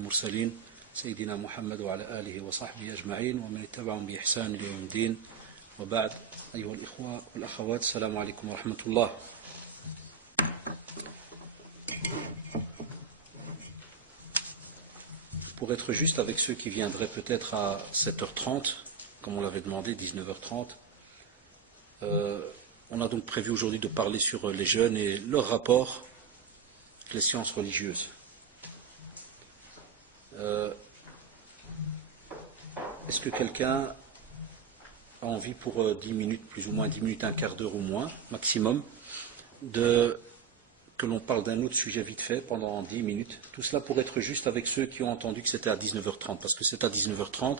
المرسلين سيدنا محمد وعلى آله وصحبه أجمعين ومن اتبعهم بإحسان إلى يوم الدين وبعد أيها الإخوة والأخوات السلام عليكم ورحمة الله. Pour être juste avec ceux qui viendraient peut-être à 7h30, comme on l'avait demandé, 19h30, on a donc prévu aujourd'hui de parler sur les jeunes et leur rapport avec les sciences religieuses. Est-ce que quelqu'un a envie pour 10 minutes, plus ou moins 10 minutes, un quart d'heure ou moins, maximum, que l'on parle d'un autre sujet vite fait pendant 10 minutes. Tout cela pour être juste avec ceux qui ont entendu que c'était à 19h30, parce que c'est à 19h30,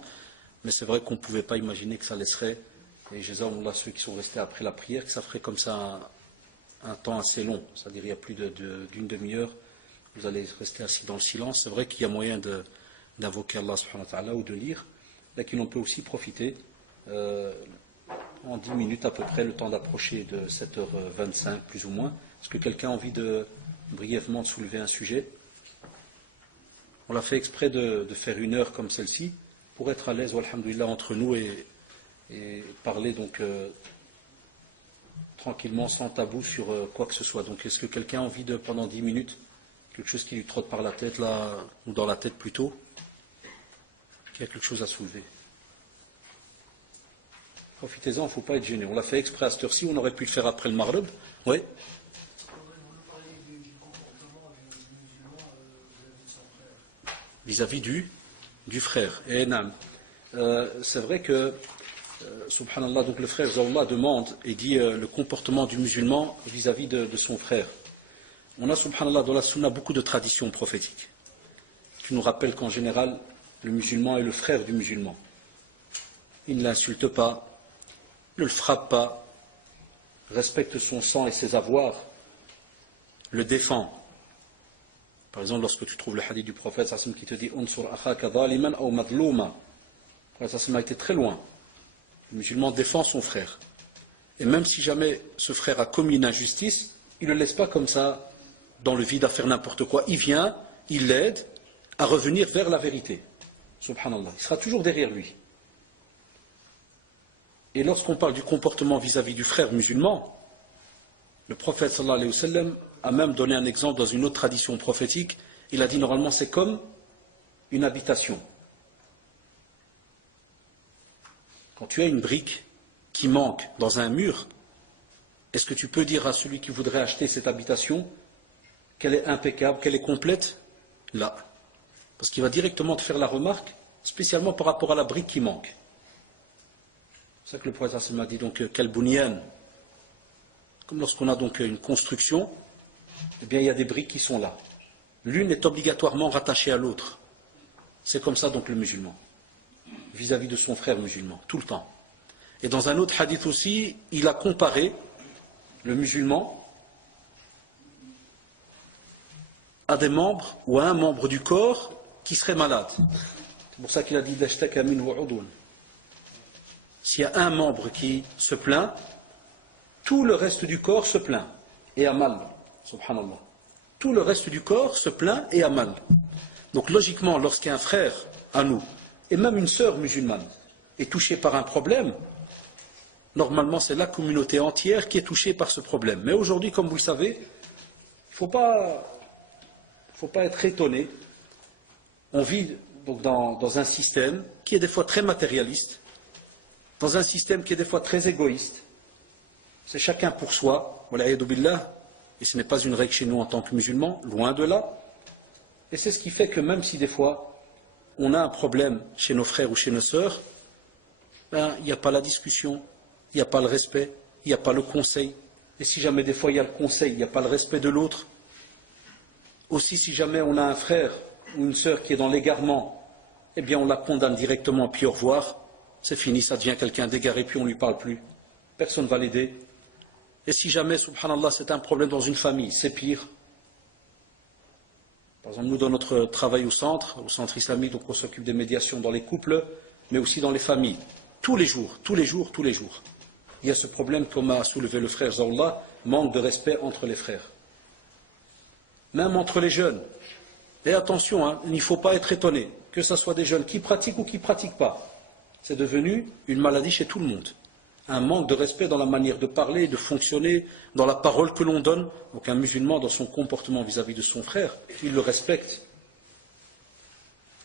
mais c'est vrai qu'on ne pouvait pas imaginer que ça laisserait, et Jazakumullah, ceux qui sont restés après la prière, que ça ferait comme ça un temps assez long, c'est-à-dire il y a plus d'une demi-heure, vous allez rester assis dans le silence. C'est vrai qu'il y a moyen d'invoquer Allah subhanahu wa ta'ala ou de lire, mais qu'on peut aussi profiter en 10 minutes à peu près, le temps d'approcher de 7h25 plus ou moins. Est-ce que quelqu'un a envie brièvement de soulever un sujet? On l'a fait exprès de faire une heure comme celle-ci pour être à l'aise, alhamdoulilah, entre nous et parler donc tranquillement, sans tabou sur quoi que ce soit. Donc est-ce que quelqu'un a envie pendant 10 minutes, quelque chose qui lui trotte par la tête là, ou dans la tête plutôt, qu'il y a quelque chose à soulever? Profitez-en, il ne faut pas être gêné. On l'a fait exprès à cette heure-ci, on aurait pu le faire après le Maghrib. Oui. Vis-à-vis du frère. Et c'est vrai que, subhanallah, donc le frère Zawallah demande et dit le comportement du musulman vis-à-vis de son frère. On a, subhanallah, dans la sunna beaucoup de traditions prophétiques qui nous rappellent qu'en général, le musulman est le frère du musulman. Il ne l'insulte pas, ne le frappe pas, respecte son sang et ses avoirs, le défend. Par exemple, lorsque tu trouves le hadith du prophète qui te dit Unsur akhaka zaliman aw madlouma, ça a été très loin. Le musulman défend son frère. Et même si jamais ce frère a commis une injustice, il ne le laisse pas comme ça dans le vide à faire n'importe quoi. Il vient, il l'aide à revenir vers la vérité. Subhanallah. Il sera toujours derrière lui. Et lorsqu'on parle du comportement vis-à-vis du frère musulman, le prophète sallallahu alayhi wa sallam a même donné un exemple dans une autre tradition prophétique. Il a dit normalement c'est comme une habitation. Quand tu as une brique qui manque dans un mur, est-ce que tu peux dire à celui qui voudrait acheter cette habitation qu'elle est impeccable, qu'elle est complète? Là. Parce qu'il va directement te faire la remarque, spécialement par rapport à la brique qui manque. C'est ça que le prophète m'a dit, donc, quel bunyan. Comme lorsqu'on a donc une construction, eh bien il y a des briques qui sont là. L'une est obligatoirement rattachée à l'autre. C'est comme ça donc le musulman, vis-à-vis de son frère musulman, tout le temps. Et dans un autre hadith aussi, il a comparé le musulman à des membres ou à un membre du corps qui serait malade. C'est pour ça qu'il a dit d'ashtaka minhu udun. S'il y a un membre qui se plaint, tout le reste du corps se plaint et a mal. Subhanallah. Tout le reste du corps se plaint et a mal. Donc logiquement, lorsqu'un frère à nous, et même une sœur musulmane, est touchée par un problème, normalement c'est la communauté entière qui est touchée par ce problème. Mais aujourd'hui, comme vous le savez, il ne faut pas être étonné. On vit donc dans un système qui est des fois très matérialiste, dans un système qui est des fois très égoïste. C'est chacun pour soi, wala'iyadu billah, et ce n'est pas une règle chez nous en tant que musulmans, loin de là. Et c'est ce qui fait que même si des fois on a un problème chez nos frères ou chez nos sœurs, il n'y a pas la discussion, il n'y a pas le respect, il n'y a pas le conseil. Et si jamais des fois il y a le conseil, il n'y a pas le respect de l'autre. Aussi si jamais on a un frère ou une sœur qui est dans l'égarement, eh bien on la condamne directement, puis au revoir, c'est fini, ça devient quelqu'un d'égaré, puis on ne lui parle plus. Personne ne va l'aider. Et si jamais, subhanallah, c'est un problème dans une famille, c'est pire. Par exemple, nous, dans notre travail au centre islamique, donc on s'occupe des médiations dans les couples, mais aussi dans les familles. Tous les jours, il y a ce problème, comme a soulevé le frère Zawallah, manque de respect entre les frères. Même entre les jeunes. Et attention, hein, il ne faut pas être étonné, que ce soit des jeunes qui pratiquent ou qui ne pratiquent pas. C'est devenu une maladie chez tout le monde. Un manque de respect dans la manière de parler, de fonctionner, dans la parole que l'on donne. Donc un musulman, dans son comportement vis-à-vis de son frère, il le respecte.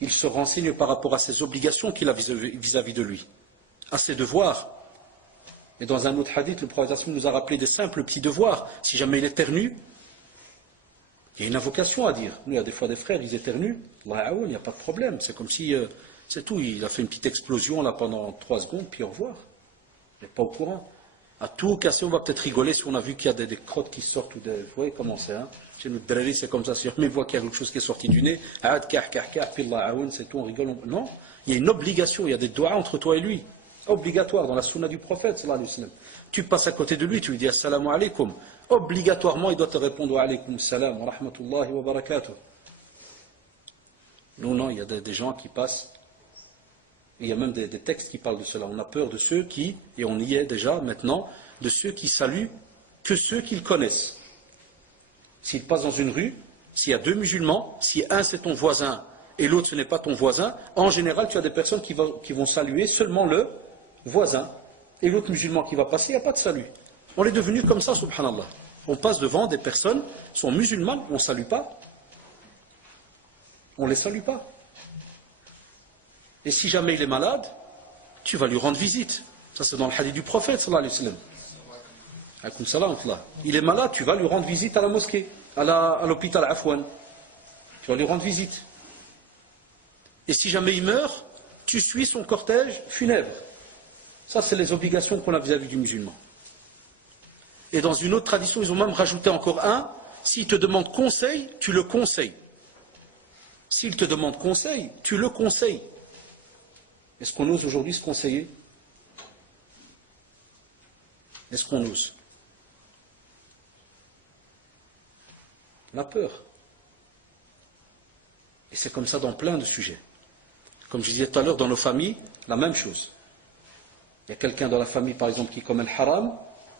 Il se renseigne par rapport à ses obligations qu'il a vis-à-vis de lui, à ses devoirs. Et dans un autre hadith, le prophète nous a rappelé des simples petits devoirs. Si jamais il éternue, il y a une invocation à dire. Nous, il y a des fois des frères, ils éternuent. Allah, il n'y a pas de problème. C'est comme si, c'est tout. Il a fait une petite explosion là pendant 3 secondes, puis au revoir. Il n'est pas au courant. À tout casser, on va peut-être rigoler si on a vu qu'il y a des crottes qui sortent. Ou des... Vous voyez comment c'est, hein? Chez nous, c'est comme ça. Si on voit qu'il y a quelque chose qui est sorti du nez, c'est tout, on rigole. Non, il y a une obligation, il y a des doigts entre toi et lui. Obligatoire dans la sunna du prophète, sallallahu alayhi wa sallam. Tu passes à côté de lui, tu lui dis assalamu alaikum. Obligatoirement, il doit te répondre wa alaykum salam wa rahmatullahi wa barakatuh. Nous, non, il y a des gens qui passent. Il y a même des textes qui parlent de cela. On a peur de ceux qui, et on y est déjà maintenant, de ceux qui saluent que ceux qu'ils connaissent. S'ils passent dans une rue, s'il y a 2 musulmans, si un c'est ton voisin et l'autre ce n'est pas ton voisin, en général tu as des personnes qui vont saluer seulement le voisin. Et l'autre musulman qui va passer, il n'y a pas de salut. On est devenu comme ça, subhanallah. On passe devant des personnes, sont musulmanes, on ne salue pas. On ne les salue pas. Et si jamais il est malade, tu vas lui rendre visite. Ça c'est dans le hadith du prophète, sallallahu alayhi wa sallam. Il est malade, tu vas lui rendre visite à la mosquée, à l'hôpital Afwan. Tu vas lui rendre visite. Et si jamais il meurt, tu suis son cortège funèbre. Ça, c'est les obligations qu'on a vis-à-vis du musulman. Et dans une autre tradition, ils ont même rajouté encore un. S'il te demande conseil, tu le conseilles. S'il te demande conseil, tu le conseilles. Est-ce qu'on ose aujourd'hui se conseiller? Est-ce qu'on ose? La peur. Et c'est comme ça dans plein de sujets. Comme je disais tout à l'heure, dans nos familles, la même chose. Il y a quelqu'un dans la famille, par exemple, qui commet le haram,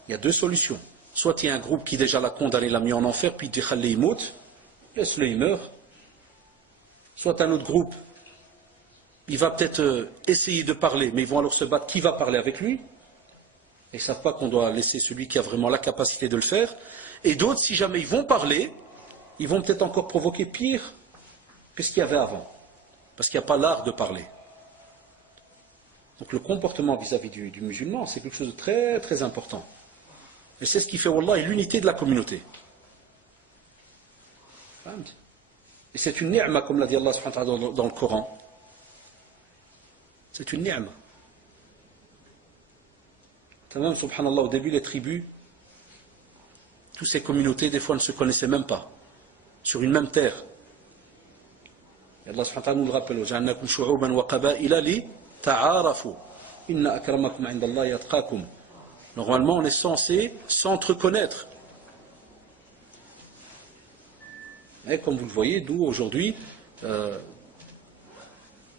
il y a 2 solutions. Soit il y a un groupe qui déjà l'a condamné, l'a mis en enfer, puis il dit Khalé Imout, laisse-le, il meurt. Soit un autre groupe, il va peut-être essayer de parler, mais ils vont alors se battre, qui va parler avec lui? Et ils ne savent pas qu'on doit laisser celui qui a vraiment la capacité de le faire. Et d'autres, si jamais ils vont parler, ils vont peut-être encore provoquer pire que ce qu'il y avait avant. Parce qu'il n'y a pas l'art de parler. Donc le comportement vis-à-vis du musulman, c'est quelque chose de très très important. Et c'est ce qui fait, wallah, l'unité de la communauté. Et c'est une ni'ma, comme l'a dit Allah subhanahu wa ta'ala dans le Coran. C'est une ni'ma. Même, subhanallah, au début, les tribus, toutes ces communautés, des fois, ne se connaissaient même pas. Sur une même terre. Et Allah subhanahu wa ta'ala nous le rappelle. وَجَعَلْنَاكُمْ شُعُوبًا وَقَبَائِلَ لِتَعَارَفُوا إِنَّ أَكْرَمَكُمْ عِنْدَ اللَّهِ أَتْقَاكُمْ. Normalement, on est censé s'entreconnaître. Et comme vous le voyez, d'où aujourd'hui,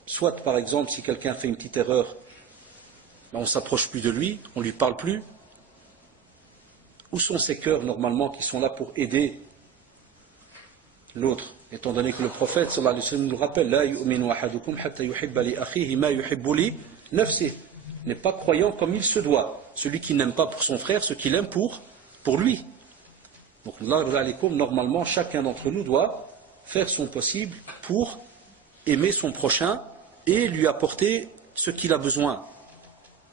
soit par exemple, si quelqu'un fait une petite erreur, on ne s'approche plus de lui, on ne lui parle plus. Où sont ces cœurs normalement qui sont là pour aider l'autre? Étant donné que le prophète sallallahu alayhi wa sallam nous rappelle, La yu'minu ahadukum hatta yuhibba li akhihi ma yuhibbu li nafsihi. N'est pas croyant comme il se doit. Celui qui n'aime pas pour son frère ce qu'il aime pour lui. Donc normalement, chacun d'entre nous doit faire son possible pour aimer son prochain et lui apporter ce qu'il a besoin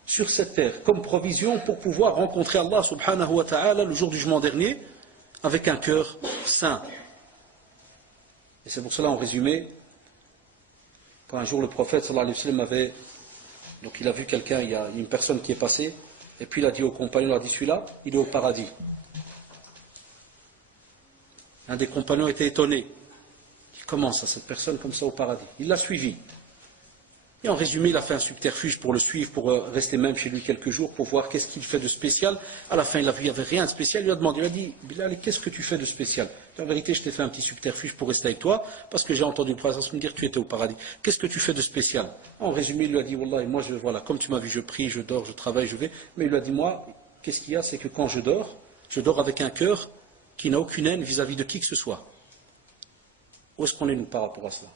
sur cette terre, comme provision pour pouvoir rencontrer Allah subhanahu wa ta'ala le jour du jugement dernier avec un cœur saint. Et c'est pour cela, en résumé, quand un jour le prophète sallallahu alayhi wa sallam avait, donc il a vu quelqu'un, il y a une personne qui est passée, et puis il a dit au compagnon, il a dit celui-là, il est au paradis. Un des compagnons était étonné. Il dit, comment ça, cette personne comme ça au paradis? Il l'a suivi. Et en résumé, il a fait un subterfuge pour le suivre, pour rester même chez lui quelques jours, pour voir qu'est-ce qu'il fait de spécial. À la fin, il a vu, il n'y avait rien de spécial. Il lui a demandé, il a dit, Bilal, qu'est-ce que tu fais de spécial? En vérité, je t'ai fait un petit subterfuge pour rester avec toi, parce que j'ai entendu le prophète me dire que tu étais au paradis. Qu'est-ce que tu fais de spécial? En résumé, il lui a dit, Wallah, moi, voilà, comme tu m'as vu, je prie, je dors, je travaille, je vais. Mais il lui a dit, moi, qu'est-ce qu'il y a? C'est que quand je dors avec un cœur qui n'a aucune haine vis-à-vis de qui que ce soit. Où est-ce qu'on est, nous, par rapport à cela?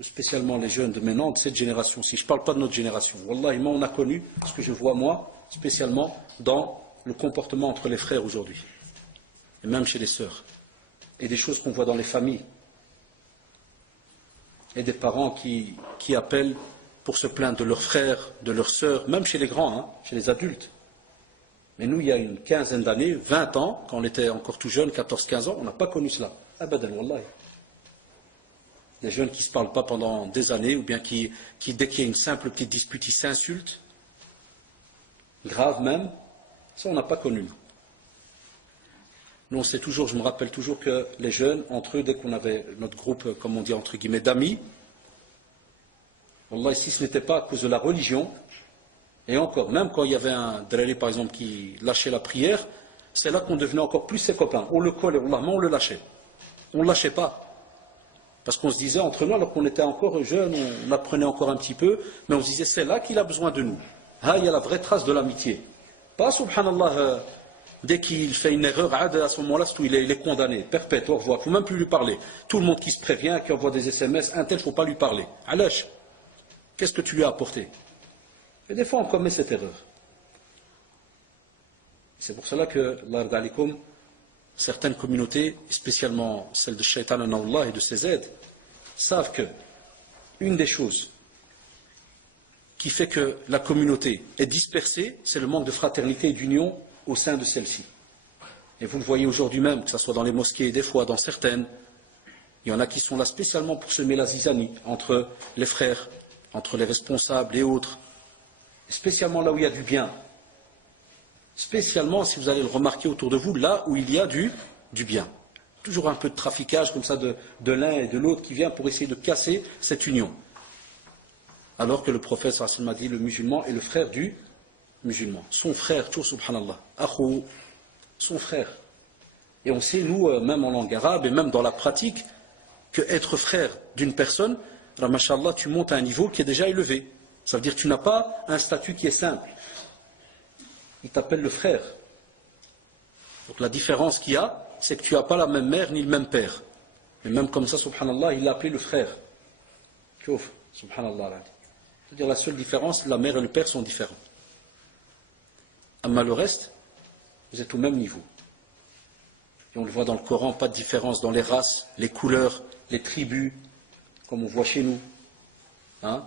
Spécialement les jeunes de maintenant, de cette génération-ci. Je ne parle pas de notre génération. Wallahi, moi, on a connu ce que je vois, moi, spécialement dans le comportement entre les frères aujourd'hui. Et même chez les sœurs. Et des choses qu'on voit dans les familles. Et des parents qui appellent pour se plaindre de leurs frères, de leurs sœurs, même chez les grands, hein, chez les adultes. Mais nous, il y a une quinzaine d'années, 20 ans, quand on était encore tout jeune, 14-15 ans, on n'a pas connu cela. Abadan, wallahi. Des jeunes qui ne se parlent pas pendant des années, ou bien qui dès qu'il y a une simple petite dispute, ils s'insultent. Grave même. Ça, on n'a pas connu. Nous, on sait toujours, je me rappelle toujours que les jeunes, entre eux, dès qu'on avait notre groupe, comme on dit, entre guillemets, d'amis, Wallah, si ce n'était pas à cause de la religion, et encore, même quand il y avait un drari, par exemple, qui lâchait la prière, c'est là qu'on devenait encore plus ses copains. On le collait, on le lâchait. On ne lâchait pas. Parce qu'on se disait entre nous, alors qu'on était encore jeunes, on apprenait encore un petit peu, mais on se disait, c'est là qu'il a besoin de nous. Ah, il y a la vraie trace de l'amitié. Pas, subhanallah, dès qu'il fait une erreur, à ce moment-là, il est condamné, perpète, au revoir. Il ne faut même plus lui parler. Tout le monde qui se prévient, qui envoie des SMS, un tel, il ne faut pas lui parler. Alash, qu'est-ce que tu lui as apporté? Et des fois, on commet cette erreur. C'est pour cela que, l'ard alikum, certaines communautés, spécialement celles de Shaitan Allah et de ses aides, savent que une des choses qui fait que la communauté est dispersée, c'est le manque de fraternité et d'union au sein de celle-ci. Et vous le voyez aujourd'hui même, que ce soit dans les mosquées, des fois dans certaines, il y en a qui sont là spécialement pour semer la zizanie entre les frères, entre les responsables et autres, spécialement là où il y a du bien. Spécialement, si vous allez le remarquer autour de vous, là où il y a du bien. Toujours un peu de traficage comme ça de l'un et de l'autre qui vient pour essayer de casser cette union. Alors que le prophète sallallahu alayhi wa sallam a dit, le musulman est le frère du musulman. Son frère, tout subhanallah, akhou, son frère. Et on sait, nous, même en langue arabe et même dans la pratique, que être frère d'une personne, mashallah, tu montes à un niveau qui est déjà élevé. Ça veut dire que tu n'as pas un statut qui est simple. Il t'appelle le frère. Donc la différence qu'il y a, c'est que tu n'as pas la même mère ni le même père. Mais même comme ça, subhanallah, il l'a appelé le frère. Chouf, subhanallah. C'est-à-dire la seule différence, la mère et le père sont différents. Mais le reste, vous êtes au même niveau. Et on le voit dans le Coran, pas de différence dans les races, les couleurs, les tribus, comme on voit chez nous. Hein?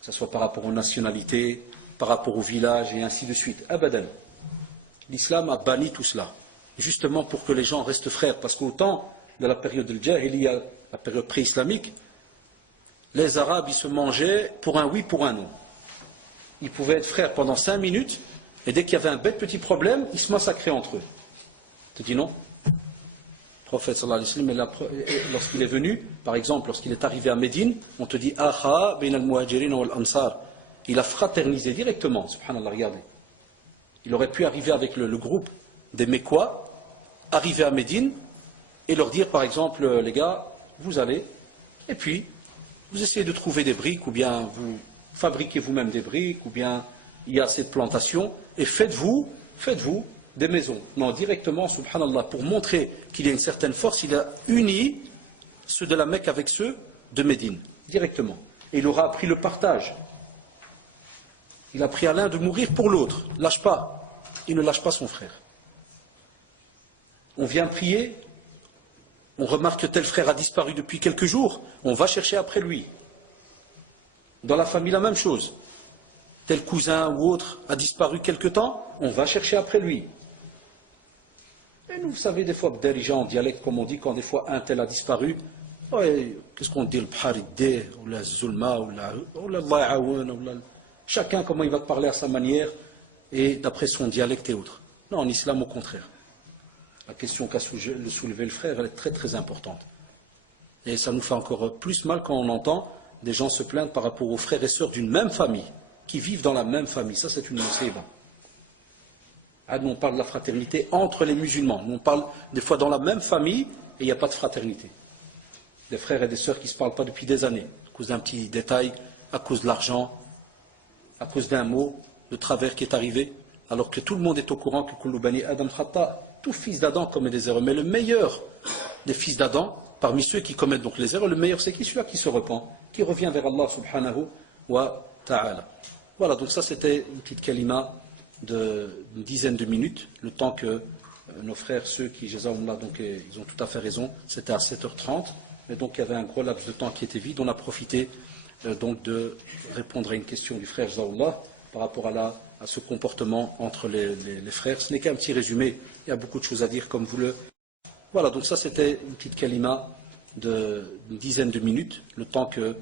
Que ce soit par rapport aux nationalités, par rapport au village et ainsi de suite. Abadan. L'islam a banni tout cela. Justement pour que les gens restent frères. Parce qu'au temps de la période de Jahiliya, la période pré-islamique, les Arabes, ils se mangeaient pour un oui, pour un non. Ils pouvaient être frères pendant 5 minutes, et dès qu'il y avait un bête petit problème, ils se massacraient entre eux. Tu dis non? Le prophète sallallahu alayhi wa sallam, lorsqu'il est venu, par exemple, lorsqu'il est arrivé à Médine, on te dit Akha bin al-Muhajirin wal Ansar. Il a fraternisé directement, subhanallah, regardez. Il aurait pu arriver avec le groupe des Mécois, arriver à Médine, et leur dire, par exemple, les gars, vous allez, et puis, vous essayez de trouver des briques, ou bien vous fabriquez vous-même des briques, ou bien il y a cette plantation, et faites-vous des maisons. Non, directement, subhanallah, pour montrer qu'il y a une certaine force, il a uni ceux de la Mecque avec ceux de Médine, directement. Et il aura appris le partage. Il a pris à l'un de mourir pour l'autre. Lâche pas. Il ne lâche pas son frère. On vient prier, on remarque que tel frère a disparu depuis quelques jours, on va chercher après lui. Dans la famille, la même chose. Tel cousin ou autre a disparu quelque temps, on va chercher après lui. Et nous, vous savez, des fois, des gens en dialecte, comme on dit, quand des fois un tel a disparu, qu'est-ce qu'on dit, le bharidé, ou la zulma, ou la la'aoun, ou la... Chacun, comment il va te parler à sa manière, et d'après son dialecte et autres. Non, en islam, au contraire. La question qu'a soulevé le frère, elle est très très importante. Et ça nous fait encore plus mal quand on entend des gens se plaindre par rapport aux frères et sœurs d'une même famille, qui vivent dans la même famille. Ça, c'est une musiba. Nous, on parle de la fraternité entre les musulmans. Nous, on parle des fois dans la même famille, et il n'y a pas de fraternité. Des frères et des sœurs qui ne se parlent pas depuis des années, à cause d'un petit détail, à cause de l'argent, à cause d'un mot de travers qui est arrivé, alors que tout le monde est au courant que Kullu Bani Adam Khata, tout fils d'Adam commet des erreurs. Mais le meilleur des fils d'Adam, parmi ceux qui commettent donc les erreurs, le meilleur c'est qui? Celui-là qui se repent, qui revient vers Allah subhanahu wa ta'ala. Voilà, donc ça c'était une petite kalima d'une dizaine de minutes, le temps que nos frères, ceux qui, jazakumullah, donc ils ont tout à fait raison, c'était à 7h30, mais donc il y avait un gros laps de temps qui était vide, on a profité donc de répondre à une question du frère jazakumullah par rapport à ce comportement entre les frères. Ce n'est qu'un petit résumé, il y a beaucoup de choses à dire comme vous le... Voilà, donc ça c'était une petite kalima d'une dizaine de minutes, le temps que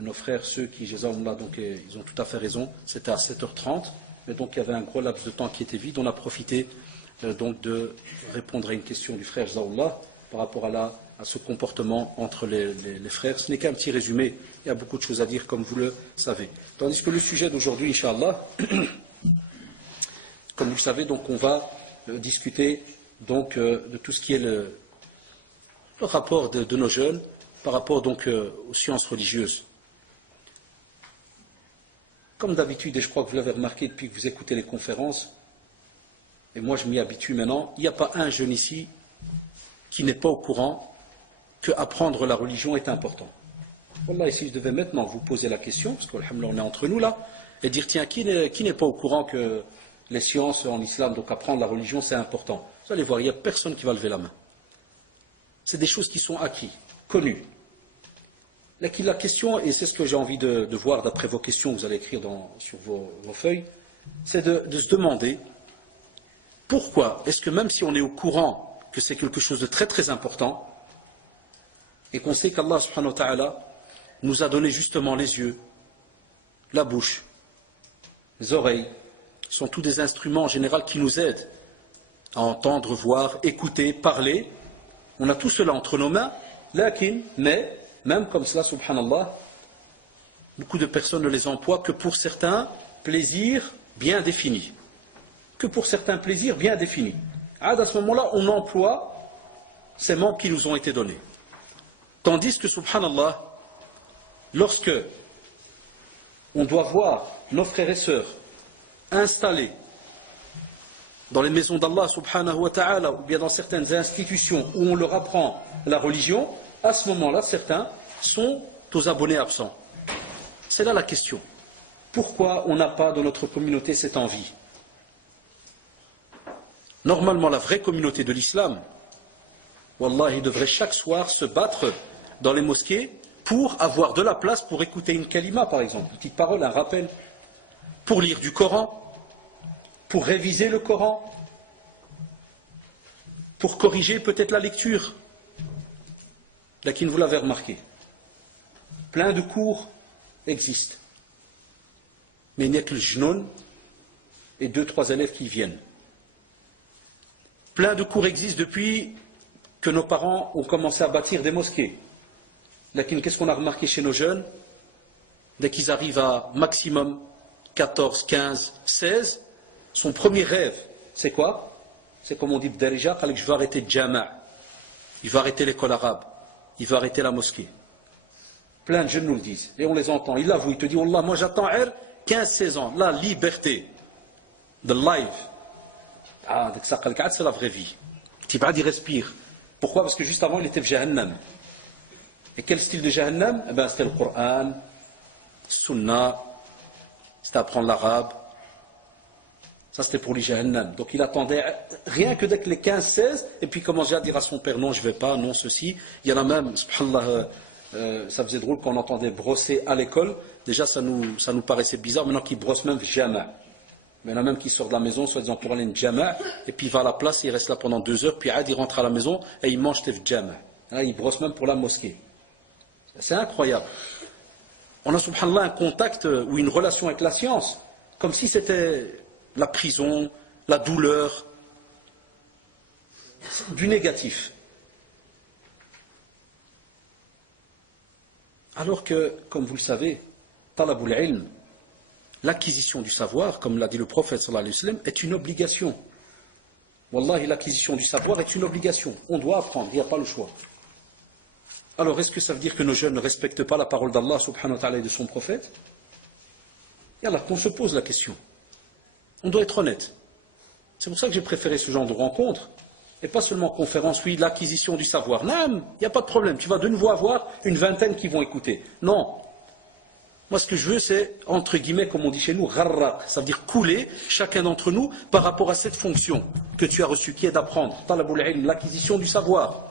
nos frères, ceux qui, jazakumullah, donc ils ont tout à fait raison, c'était à 7h30, mais donc il y avait un gros laps de temps qui était vide, on a profité donc de répondre à une question du frère jazakumullah par rapport à ce comportement entre les frères. Ce n'est qu'un petit résumé, il y a beaucoup de choses à dire comme vous le savez. Tandis que le sujet d'aujourd'hui, Inch'Allah, comme vous le savez, donc on va discuter donc de tout ce qui est le rapport de nos jeunes par rapport donc aux sciences religieuses. Comme d'habitude, et je crois que vous l'avez remarqué depuis que vous écoutez les conférences, et moi je m'y habitue maintenant, il n'y a pas un jeune ici qui n'est pas au courant que apprendre la religion est important. Wallah, si je devais maintenant vous poser la question, parce qu'alhamdoulilah on est entre nous là, et dire tiens, qui n'est pas au courant que les sciences en islam, donc apprendre la religion c'est important? Vous allez voir, il n'y a personne qui va lever la main. C'est des choses qui sont acquises, connues. La question, et c'est ce que j'ai envie de voir d'après vos questions que vous allez écrire sur vos feuilles, c'est de se demander pourquoi est-ce que même si on est au courant que c'est quelque chose de très très important, et qu'on sait qu'Allah subhanahu wa ta'ala nous a donné justement les yeux, la bouche, les oreilles, sont tous des instruments en général qui nous aident à entendre, voir, écouter, parler. On a tout cela entre nos mains, mais même comme cela, subhanallah, beaucoup de personnes ne les emploient que pour certains plaisirs bien définis. Que pour certains plaisirs bien définis. À ce moment-là, on emploie ces membres qui nous ont été donnés. Tandis que, subhanallah, lorsque on doit voir nos frères et sœurs installés dans les maisons d'Allah subhanahu wa ta'ala ou bien dans certaines institutions où on leur apprend la religion, à ce moment-là, certains sont aux abonnés absents. C'est là la question. Pourquoi on n'a pas dans notre communauté cette envie? Normalement, la vraie communauté de l'islam, wallah, il devrait chaque soir se battre dans les mosquées pour avoir de la place pour écouter une kalima, par exemple, une petite parole, un rappel, pour lire du Coran, pour réviser le Coran, pour corriger peut-être la lecture. Là, qui vous l'avez remarqué. Plein de cours existent. Mais il n'y a que le jnoun et 2-3 élèves qui viennent. Plein de cours existent depuis que nos parents ont commencé à bâtir des mosquées. Lakin, qu'est-ce qu'on a remarqué chez nos jeunes? Dès qu'ils arrivent à maximum 14, 15, 16, son premier rêve, c'est quoi? C'est comme on dit, Bdarija, je vais arrêter Jama', il va arrêter l'école arabe, il va arrêter la mosquée. Plein de jeunes nous le disent, et on les entend. Il l'avoue, il te dit, Wallah, moi j'attends 15-16 ans, la liberté, the life. Ah, c'est la vraie vie. Tibad, il respire. Pourquoi? Parce que juste avant, il était в Jahannam. Et quel style de Jahannam? Eh bien, c'était le Coran, Sunna, c'était apprendre l'arabe. Ça, c'était pour les Jahannam. Donc, il attendait rien que dès que les 15-16, et puis il commençait à dire à son père, non, je ne vais pas, non, ceci. Il y en a même, subhanallah, ça faisait drôle qu'on entendait brosser à l'école. Déjà, ça nous paraissait bizarre, maintenant qu'il brosse même Jama'. Mais il y en a même qui sort de la maison, soit disant pour aller une Jama', et puis il va à la place, il reste là pendant 2 heures, puis il rentre à la maison, et il mange tef Jama'. Il brosse même pour la mosquée. C'est incroyable. On a, subhanallah, un contact ou une relation avec la science, comme si c'était la prison, la douleur, du négatif. Alors que, comme vous le savez, talabul ilm, l'acquisition du savoir, comme l'a dit le prophète sallallahu alayhi wa sallam, est une obligation. Wallahi, l'acquisition du savoir est une obligation. On doit apprendre, il n'y a pas le choix. Alors, est-ce que ça veut dire que nos jeunes ne respectent pas la parole d'Allah subhanahu wa ta'ala et de son prophète? Et alors qu'on se pose la question. On doit être honnête. C'est pour ça que j'ai préféré ce genre de rencontre. Et pas seulement conférence, oui, l'acquisition du savoir. Non, il n'y a pas de problème. Tu vas de nouveau avoir une vingtaine qui vont écouter. Non. Moi, ce que je veux, c'est, entre guillemets, comme on dit chez nous, gharraq. Ça veut dire couler chacun d'entre nous par rapport à cette fonction que tu as reçue, qui est d'apprendre. Talabul ilm, l'acquisition du savoir.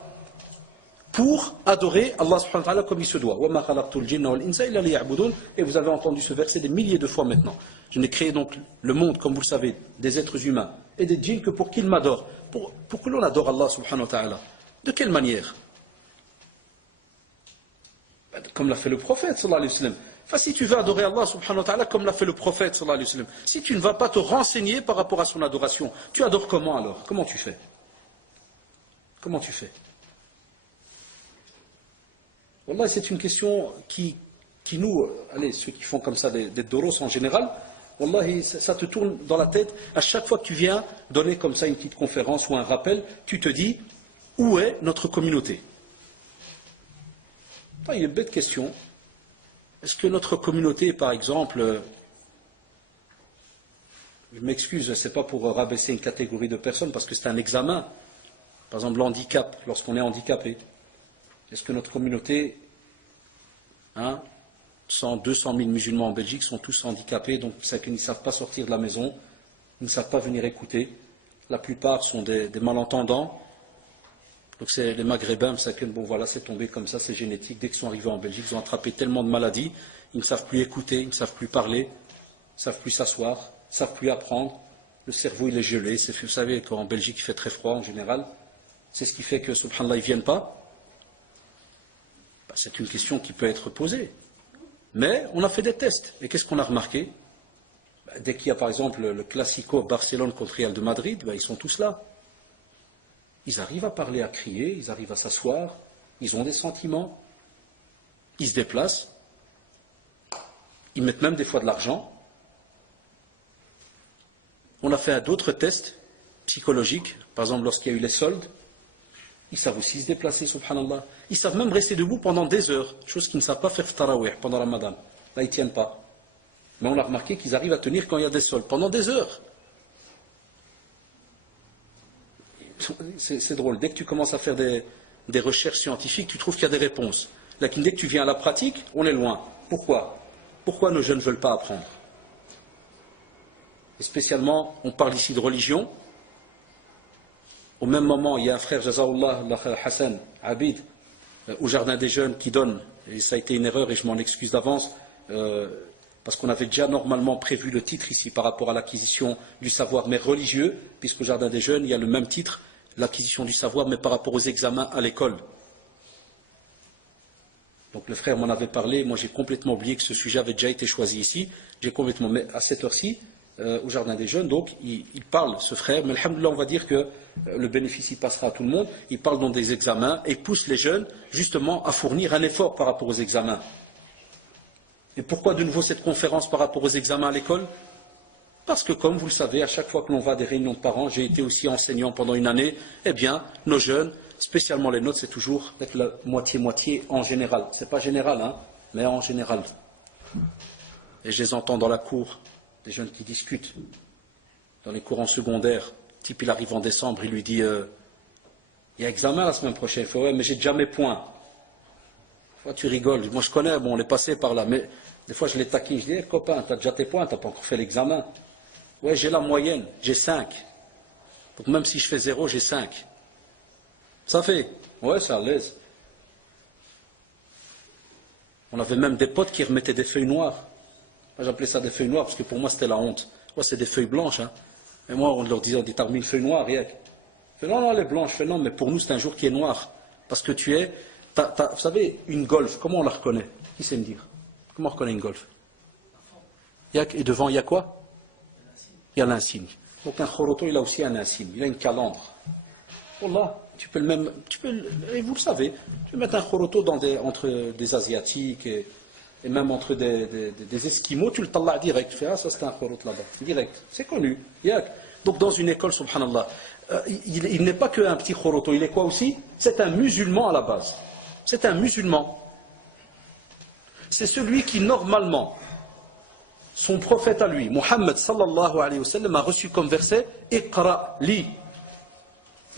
Pour adorer Allah subhanahu wa ta'ala comme il se doit. وَمَا خَلَقْتُ الْجِنَّ وَالْإِنسَ إِلَّا لِيَعْبُدُونَ. Et vous avez entendu ce verset des milliers de fois maintenant. Je n'ai créé donc le monde, comme vous le savez, des êtres humains et des djinns que pour qu'ils m'adorent. Pour que l'on adore Allah subhanahu wa ta'ala. De quelle manière? Comme l'a fait le prophète sallallahu alayhi wa sallam. Enfin, si tu veux adorer Allah subhanahu wa ta'ala comme l'a fait le prophète sallallahu alayhi wa sallam, si tu ne vas pas te renseigner par rapport à son adoration, tu adores comment alors? Comment tu fais? Comment tu fais? Wallah, c'est une question qui nous, allez, ceux qui font comme ça des doros en général, Wallah, ça te tourne dans la tête. À chaque fois que tu viens donner comme ça une petite conférence ou un rappel, tu te dis, où est notre communauté? Il y a une bête question. Est-ce que notre communauté, par exemple, je m'excuse, ce n'est pas pour rabaisser une catégorie de personnes, parce que c'est un examen. Par exemple, l'handicap, lorsqu'on est handicapé. Est-ce que notre communauté, 100, 200 000 musulmans en Belgique sont tous handicapés, donc c'est qu'ils ne savent pas sortir de la maison, ils ne savent pas venir écouter. La plupart sont des malentendants. Donc c'est les Maghrébins, c'est que bon voilà, c'est tombé comme ça, c'est génétique. Dès qu'ils sont arrivés en Belgique, ils ont attrapé tellement de maladies, ils ne savent plus écouter, ils ne savent plus parler, ils ne savent plus s'asseoir, ils ne savent plus apprendre. Le cerveau il est gelé. Vous savez qu'en Belgique il fait très froid en général. C'est ce qui fait que subhanallah ils ne viennent pas. C'est une question qui peut être posée. Mais on a fait des tests. Et qu'est-ce qu'on a remarqué? Dès qu'il y a par exemple le Classico Barcelone contre Real de Madrid, ils sont tous là. Ils arrivent à parler, à crier, ils arrivent à s'asseoir, ils ont des sentiments, ils se déplacent, ils mettent même des fois de l'argent. On a fait d'autres tests psychologiques, par exemple lorsqu'il y a eu les soldes, ils savent aussi se déplacer, subhanallah. Ils savent même rester debout pendant des heures, chose qu'ils ne savent pas faire tarawih pendant Ramadan. Là, ils ne tiennent pas. Mais on a remarqué qu'ils arrivent à tenir quand il y a des soldes, pendant des heures. C'est drôle, dès que tu commences à faire des recherches scientifiques, tu trouves qu'il y a des réponses. Là, dès que tu viens à la pratique, on est loin. Pourquoi? Pourquoi nos jeunes ne veulent pas apprendre? Et spécialement, on parle ici de religion. Au même moment, il y a un frère, Jazaoullah, Hassan Abid, au Jardin des Jeunes, qui donne, et ça a été une erreur et je m'en excuse d'avance, parce qu'on avait déjà normalement prévu le titre ici par rapport à l'acquisition du savoir, mais religieux, puisqu'au Jardin des Jeunes, il y a le même titre, l'acquisition du savoir, mais par rapport aux examens à l'école. Donc le frère m'en avait parlé, moi j'ai complètement oublié que ce sujet avait déjà été choisi ici, j'ai complètement, mais à cette heure-ci, au Jardin des Jeunes, donc il parle, ce frère, mais alhamdoulilah, on va dire que le bénéfice il passera à tout le monde, il parle dans des examens et pousse les jeunes justement à fournir un effort par rapport aux examens. Et pourquoi de nouveau cette conférence par rapport aux examens à l'école? Parce que comme vous le savez, à chaque fois que l'on va à des réunions de parents, j'ai été aussi enseignant pendant une année, eh bien, nos jeunes, spécialement les nôtres, c'est toujours peut-être la moitié-moitié en général. Ce n'est pas général, mais en général. Et je les entends dans la cour, des jeunes qui discutent, dans les cours en secondaire. Le type, il arrive en décembre, il lui dit il y a examen la semaine prochaine. Il fait ouais, mais j'ai déjà mes points. Toi, tu rigoles. Moi, je connais, bon, on est passé par là, mais des fois, je les taquine. Je dis copain, tu as déjà tes points, tu n'as pas encore fait l'examen. Ouais, j'ai la moyenne, j'ai 5. Donc, même si je fais 0, j'ai 5. Ça fait? Ouais, c'est à l'aise. On avait même des potes qui remettaient des feuilles noires. Moi, j'appelais ça des feuilles noires parce que pour moi, c'était la honte. Ouais, c'est des feuilles blanches. Et moi, on leur disait, on dit, t'as remis une feuille noire, rien. Je fais, non, elle est blanche. Je fais, non, mais pour nous, c'est un jour qui est noir. Parce que tu es, vous savez, une golf, comment on la reconnaît? Qui sait me dire? Comment on reconnaît une golf? Et devant, il y a quoi? Il y a l'insigne. Donc un khoroto, il a aussi un insigne. Il a une calandre. Wallah, tu peux le même, et vous le savez, tu peux mettre un khoroto entre des Asiatiques et même entre des Esquimaux, tu le tallah direct. Tu fais, ah, ça c'est un khoroto là-bas. Direct. C'est connu. Donc dans une école, subhanallah, il n'est pas qu'un petit khoroto, il est quoi aussi? C'est un musulman à la base. C'est un musulman. C'est celui qui normalement, son prophète à lui, Muhammad sallallahu alayhi wa sallam, a reçu comme verset Iqra li.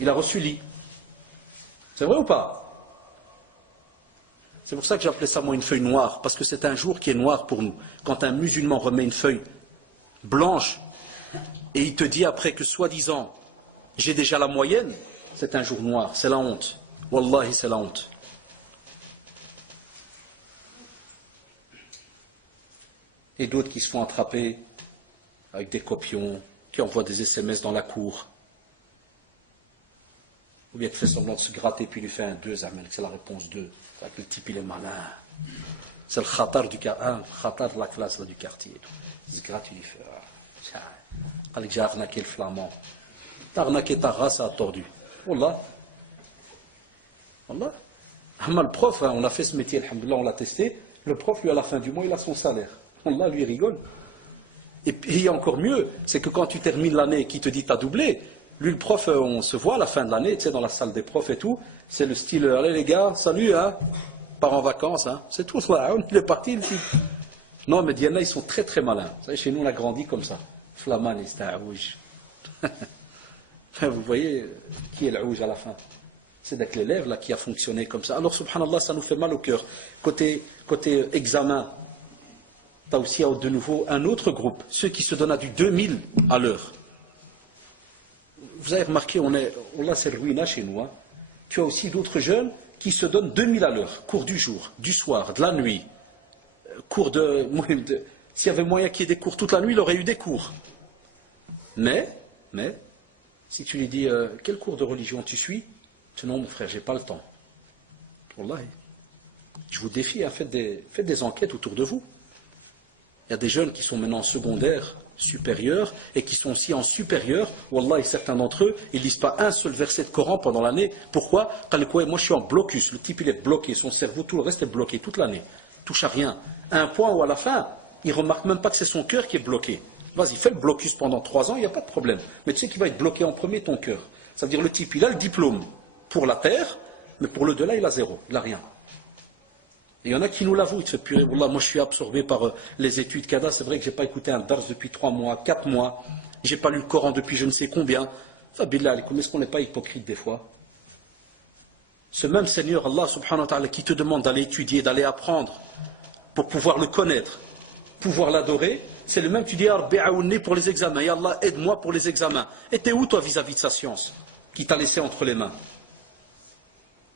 Il a reçu lit. C'est vrai ou pas? C'est pour ça que j'appelais ça moi une feuille noire, parce que c'est un jour qui est noir pour nous. Quand un musulman remet une feuille blanche et il te dit après que soi-disant j'ai déjà la moyenne, c'est un jour noir, c'est la honte. Wallahi, c'est la honte. Et d'autres qui se font attraper avec des copions, qui envoient des SMS dans la cour. Ou bien qui fait semblant de se gratter puis lui fait un 2, c'est la réponse 2. Le type il est malin. C'est le khatar de la classe là, du quartier. Il se gratte, il lui fait j'ai arnaqué le flamand. T'as arnaqué ta race, ça a tordu. Wallah. Wallah. Le prof, on a fait ce métier, alhamdoulilah, on l'a testé. Le prof, lui, à la fin du mois, il a son salaire. Wallah, lui, il rigole. Et puis, encore mieux, c'est que quand tu termines l'année et qu'il te dit t'as doublé, lui, le prof, on se voit à la fin de l'année, tu sais, dans la salle des profs et tout, c'est le style, allez les gars, salut, hein, part en vacances, hein, c'est tout, là, il est parti, le type. Non, mais Diana, ils sont très très malins. Vous savez, chez nous, on a grandi comme ça. Flaman, c'est un rouge. Vous voyez, qui est le rouge à la fin? C'est avec l'élève là qui a fonctionné comme ça. Alors, subhanallah, ça nous fait mal au cœur. Côté examen, tu as aussi de nouveau un autre groupe, ceux qui se donnent à du 2000 à l'heure. Vous avez remarqué, là c'est le ruina chez nous. Hein. Tu as aussi d'autres jeunes qui se donnent 2000 à l'heure, cours du jour, du soir, de la nuit, cours s'il y avait moyen qu'il y ait des cours toute la nuit, il aurait eu des cours. Mais, si tu lui dis quel cours de religion tu suis, tu dis non mon frère, j'ai pas le temps. Wallahi. Je vous défie, hein, faites des enquêtes autour de vous. Il y a des jeunes qui sont maintenant en secondaire, supérieur, et qui sont aussi en supérieur. Wallah, et certains d'entre eux, ils ne lisent pas un seul verset de Coran pendant l'année. Pourquoi? Moi je suis en blocus, le type il est bloqué, son cerveau, tout le reste est bloqué toute l'année. Touche à rien. À un point où à la fin, il ne remarque même pas que c'est son cœur qui est bloqué. Vas-y, fais le blocus pendant 3 ans, il n'y a pas de problème. Mais tu sais qu'il va être bloqué en premier ton cœur. Ça veut dire le type, il a le diplôme pour la terre, mais pour le delà, il a zéro, il n'a rien. Et il y en a qui nous l'avouent, il fait purée, wallah, moi je suis absorbé par les études Kada, c'est vrai que je n'ai pas écouté un dars depuis 3 mois, 4 mois, je n'ai pas lu le Coran depuis je ne sais combien. Billah, est-ce qu'on n'est pas hypocrite des fois? Ce même Seigneur, Allah subhanahu wa ta'ala, qui te demande d'aller étudier, d'aller apprendre, pour pouvoir le connaître, pouvoir l'adorer, c'est le même, tu dis, pour les examens, et Allah aide-moi pour les examens. Et t'es où toi vis-à-vis de sa science, qui t'a laissé entre les mains?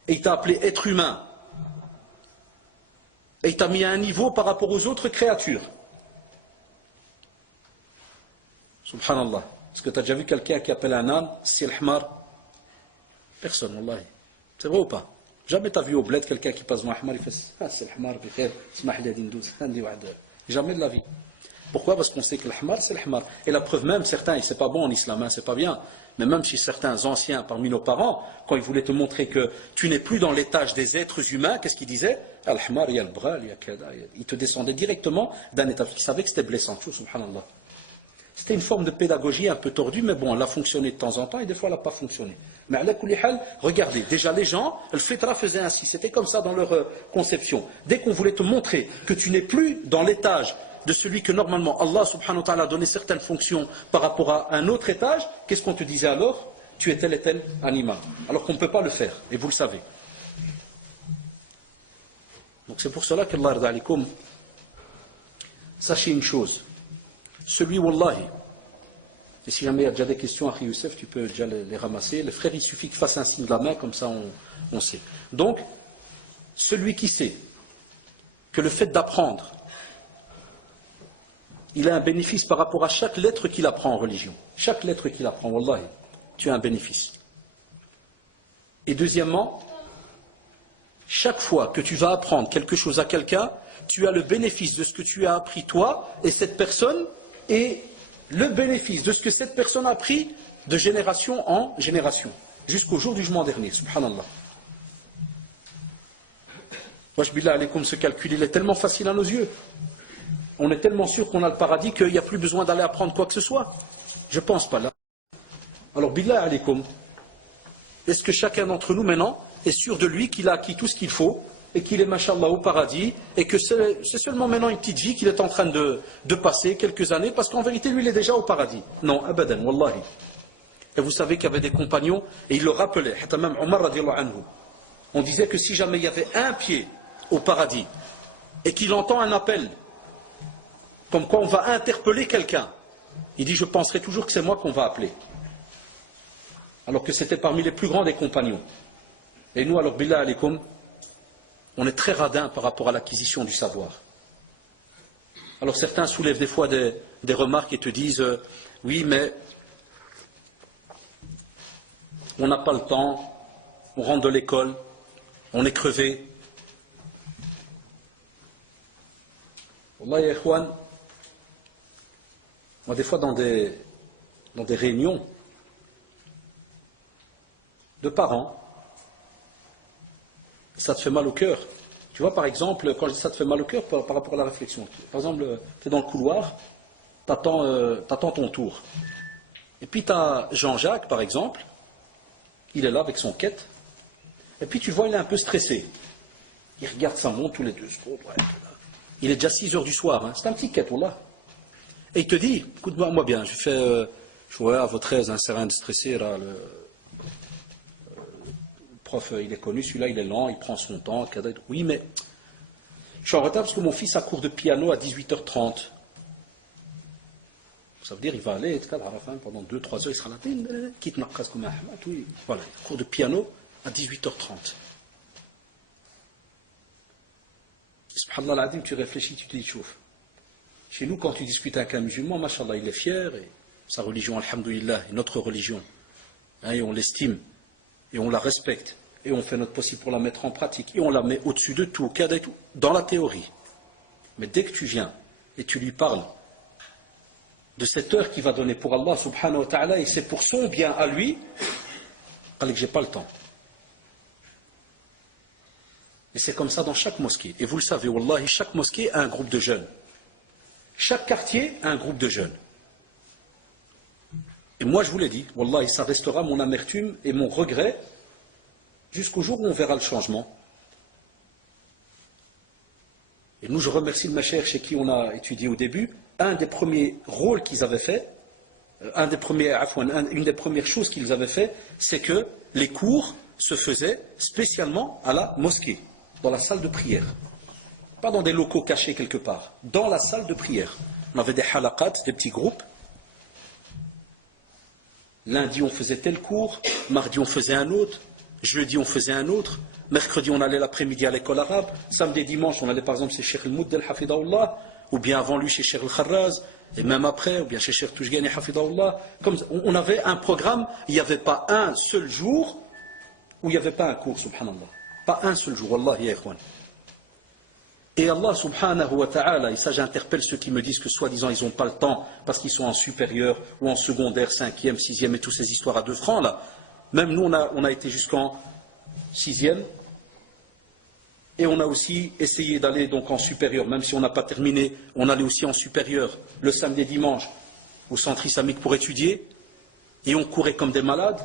Et il t'a appelé être humain. Et il t'a mis à un niveau par rapport aux autres créatures. Subhanallah. Est-ce que tu as déjà vu quelqu'un qui appelle un âne si al-hmar? Personne, wallahi. C'est vrai ou pas? Jamais tu as vu au bled quelqu'un qui passe devant al-hmar, il fait c'est al-hmar, jamais de la vie. Pourquoi? Parce qu'on sait que l'hmar, c'est l'hmar. Et la preuve même, certains, et c'est pas bon en islam, hein, c'est pas bien, mais même chez certains anciens parmi nos parents, quand ils voulaient te montrer que tu n'es plus dans l'étage des êtres humains, qu'est-ce qu'ils disaient? Al-hmar, il y a le bras, il y a kada. Ils te descendaient directement d'un étage. Ils savaient que c'était blessant. Subhanallah. C'était une forme de pédagogie un peu tordue, mais bon, elle a fonctionné de temps en temps et des fois elle n'a pas fonctionné. Mais à la kulli hal, regardez, déjà les gens, le fitra faisait ainsi, c'était comme ça dans leur conception. Dès qu'on voulait te montrer que tu n'es plus dans l'étage de celui que normalement Allah subhanahu wa ta'ala a donné certaines fonctions par rapport à un autre étage, qu'est-ce qu'on te disait alors? Tu es tel et tel animal. Alors qu'on ne peut pas le faire, et vous le savez. Donc c'est pour cela qu'Allah yarda alikum, sachez une chose, celui wallahi, et si jamais il y a déjà des questions à Youssef, tu peux déjà les ramasser, les frères il suffit qu'ils fassent un signe de la main, comme ça on sait. Donc, celui qui sait que le fait d'apprendre, il a un bénéfice par rapport à chaque lettre qu'il apprend en religion. Chaque lettre qu'il apprend, wallahi, tu as un bénéfice. Et deuxièmement, chaque fois que tu vas apprendre quelque chose à quelqu'un, tu as le bénéfice de ce que tu as appris toi et cette personne, et le bénéfice de ce que cette personne a appris de génération en génération, jusqu'au jour du jugement dernier, subhanallah. Wash billah alaykoum, ce calcul, il est tellement facile à nos yeux. On est tellement sûr qu'on a le paradis qu'il n'y a plus besoin d'aller apprendre quoi que ce soit. Je ne pense pas là. Alors, billah alaykoum, est-ce que chacun d'entre nous maintenant est sûr de lui qu'il a acquis tout ce qu'il faut et qu'il est, mashallah, au paradis et que c'est seulement maintenant une petite vie qu'il est en train de passer quelques années parce qu'en vérité, lui, il est déjà au paradis? Non, abadan, wallahi. Et vous savez qu'il y avait des compagnons, et ils le rappelaient, même Omar radiallahu anhu. On disait que si jamais il y avait un pied au paradis, et qu'il entend un appel, comme quoi on va interpeller quelqu'un, il dit, je penserai toujours que c'est moi qu'on va appeler. Alors que c'était parmi les plus grands des compagnons. Et nous, alors, billah alaikum, on est très radin par rapport à l'acquisition du savoir. Alors certains soulèvent des fois des remarques et te disent, oui, mais on n'a pas le temps, on rentre de l'école, on est crevé. Wallah, ya ikhwan, moi des fois dans des réunions de parents, ça te fait mal au cœur. Tu vois, par exemple, quand je dis ça te fait mal au cœur par rapport à la réflexion. Par exemple, tu es dans le couloir, t'attends ton tour. Et puis tu as Jean-Jacques, par exemple, il est là avec son quête, et puis tu vois, il est un peu stressé. Il regarde sa montre tous les 2 secondes. Il est déjà 6 heures du soir, hein. C'est un petit quête, là. Et il te dit, écoute-moi bien, je vois à votre aise, hein, c'est rien de stressé, là, le prof, il est connu, celui-là, il est lent, il prend son temps. Oui, mais je suis en retard parce que mon fils a cours de piano à 18h30. Ça veut dire il va aller, pendant 2-3 heures, il sera là, quitte Narkas comme Ahmad, oui. Voilà, cours de piano à 18h30. Subhanallah al-Adim, tu réfléchis, tu te dis, chauffe. Chez nous, quand tu discutes avec un musulman, mashallah, il est fier, et sa religion, alhamdoulilah, est notre religion. Hein, et on l'estime, et on la respecte, et on fait notre possible pour la mettre en pratique, et on la met au-dessus de tout, au cadre et tout, dans la théorie. Mais dès que tu viens, et tu lui parles de cette heure qu'il va donner pour Allah subhanahu wa ta'ala, et c'est pour son bien à lui, que j'ai pas le temps. Et c'est comme ça dans chaque mosquée. Et vous le savez, wallahi, chaque mosquée a un groupe de jeunes. Chaque quartier a un groupe de jeunes. Et moi, je vous l'ai dit, wallahi, ça restera mon amertume et mon regret jusqu'au jour où on verra le changement. Et nous, je remercie le Macher chez qui on a étudié au début. Un des premiers rôles qu'ils avaient fait, une des premières choses qu'ils avaient fait, c'est que les cours se faisaient spécialement à la mosquée, dans la salle de prière. Pas dans des locaux cachés quelque part, dans la salle de prière. On avait des halaqat, des petits groupes. Lundi, on faisait tel cours, mardi, on faisait un autre, jeudi, on faisait un autre, mercredi, on allait l'après-midi à l'école arabe, samedi et dimanche, on allait par exemple chez Cheikh al-Muddel, Hafidahullah, ou bien avant lui chez Cheikh al-Kharraz, et même après, ou bien chez Cheikh Toujgani, Hafidahullah. Comme on avait un programme, il n'y avait pas un seul jour où il n'y avait pas un cours, subhanallah. Pas un seul jour, wallahi ya ikhwan. Et Allah subhanahu wa ta'ala, et ça j'interpelle ceux qui me disent que soi-disant ils n'ont pas le temps parce qu'ils sont en supérieur ou en secondaire, 5e, 6e et toutes ces histoires à 2 francs là. Même nous on a été jusqu'en 6e et on a aussi essayé d'aller donc en supérieur, même si on n'a pas terminé, on allait aussi en supérieur le samedi et dimanche au centre islamique pour étudier et on courait comme des malades.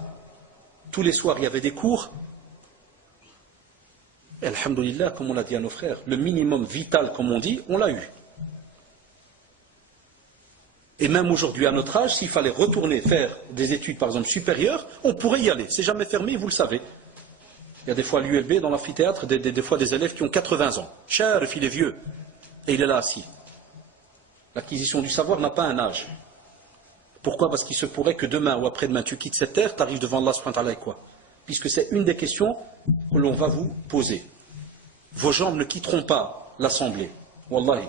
Tous les soirs il y avait des cours. Et alhamdoulilah, comme on l'a dit à nos frères, le minimum vital, comme on dit, on l'a eu. Et même aujourd'hui, à notre âge, s'il fallait retourner faire des études, par exemple, supérieures, on pourrait y aller. C'est jamais fermé, vous le savez. Il y a des fois l'ULB dans l'amphithéâtre, des fois des élèves qui ont 80 ans. Sharif, il est vieux. Et il est là assis. L'acquisition du savoir n'a pas un âge. Pourquoi? Parce qu'il se pourrait que demain ou après-demain, tu quittes cette terre, tu arrives devant Allah subhanahu wa ta'ala avec quoi? Puisque c'est une des questions que l'on va vous poser. Vos jambes ne quitteront pas l'assemblée, wallahi,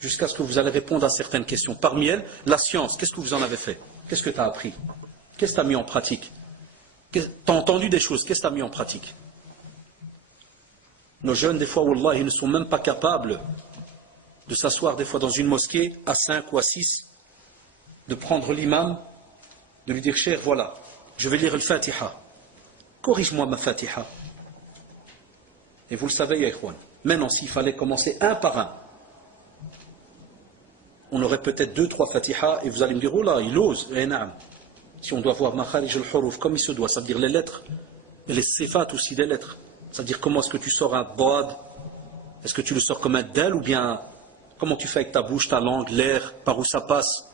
jusqu'à ce que vous allez répondre à certaines questions. Parmi elles, la science, qu'est-ce que vous en avez fait? Qu'est-ce que tu as appris? Qu'est-ce que tu as mis en pratique? Tu as entendu des choses, qu'est-ce que tu as mis en pratique? Nos jeunes, des fois, wallahi, ils ne sont même pas capables de s'asseoir des fois dans une mosquée à 5 ou à 6, de prendre l'imam, de lui dire, cher, voilà, je vais lire le Fatiha. Corrige-moi ma Fatiha. Et vous le savez, ya ikhwan, maintenant, s'il fallait commencer un par un, on aurait peut-être 2-3 Fatiha, et vous allez me dire, oh là, il ose, si on doit voir Makharij al-Huruf comme il se doit, c'est-à-dire les lettres, et les sifat aussi des lettres, c'est-à-dire comment est-ce que tu sors un dad, est-ce que tu le sors comme un dal, ou bien comment tu fais avec ta bouche, ta langue, l'air, par où ça passe,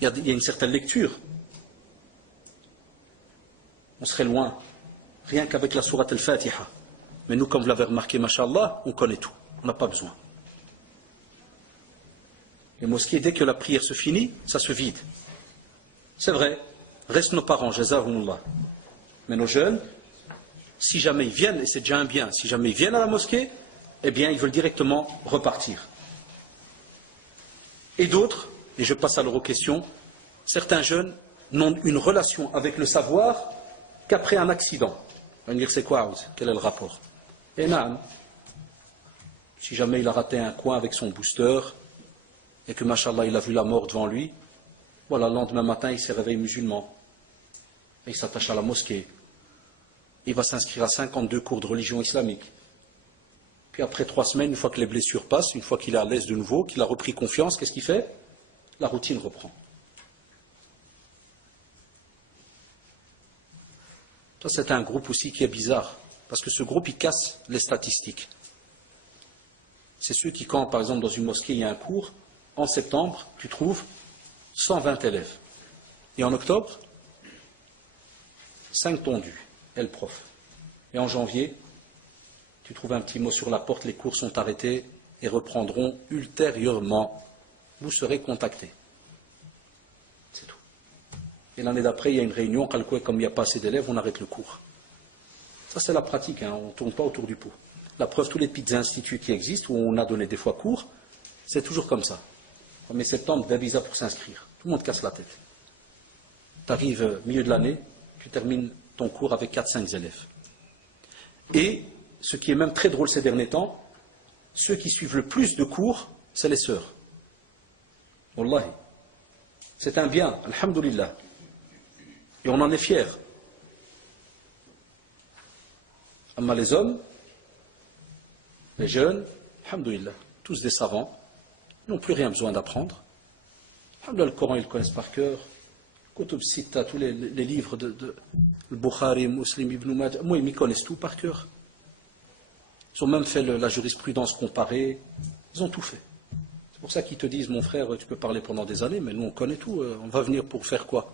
il y a une certaine lecture. on serait loin, rien qu'avec la sourate al-Fatiha. Mais nous, comme vous l'avez remarqué, mashallah, on connaît tout, on n'a pas besoin. Les mosquées, dès que la prière se finit, ça se vide. C'est vrai, restent nos parents, jazahumullah. Mais nos jeunes, si jamais ils viennent, et c'est déjà un bien, si jamais ils viennent à la mosquée, eh bien, ils veulent directement repartir. Et d'autres, et je passe alors aux questions, certains jeunes n'ont une relation avec le savoir qu'après un accident. On va me dire, c'est quoi, quel est le rapport? Et non. Si jamais il a raté un coin avec son booster, et que, machallah, il a vu la mort devant lui, voilà, le lendemain matin, il s'est réveillé musulman. Et il s'attache à la mosquée. Il va s'inscrire à 52 cours de religion islamique. Puis après 3 semaines, une fois que les blessures passent, une fois qu'il est à l'aise de nouveau, qu'il a repris confiance, qu'est-ce qu'il fait? La routine reprend. Ça, c'est un groupe aussi qui est bizarre. Parce que ce groupe, il casse les statistiques. C'est ceux qui, quand, par exemple, dans une mosquée, il y a un cours, en septembre, tu trouves 120 élèves. Et en octobre, 5 tondus, et le prof. Et en janvier, tu trouves un petit mot sur la porte, les cours sont arrêtés et reprendront ultérieurement. Vous serez contactés. C'est tout. Et l'année d'après, il y a une réunion, comme il n'y a pas assez d'élèves, on arrête le cours. Ça, c'est la pratique, hein, on ne tourne pas autour du pot. La preuve, tous les petits instituts qui existent, où on a donné des fois cours, c'est toujours comme ça. 1er septembre, des visas pour s'inscrire. Tout le monde casse la tête. Tu arrives milieu de l'année, tu termines ton cours avec 4-5 élèves. Et ce qui est même très drôle ces derniers temps, ceux qui suivent le plus de cours, c'est les sœurs. Wallahi. C'est un bien, alhamdulillah. Et on en est fiers. Amma les hommes, les jeunes, alhamdulillah, tous des savants, n'ont plus rien besoin d'apprendre. Alhamdulillah, le Coran, ils le connaissent par cœur. Kutub Sitta, tous les livres de Bukhari, Muslim, Ibn Majah, moi, ils m'y connaissent tout par cœur. Ils ont même fait la jurisprudence comparée. Ils ont tout fait. C'est pour ça qu'ils te disent, mon frère, tu peux parler pendant des années, mais nous, on connaît tout. On va venir pour faire quoi?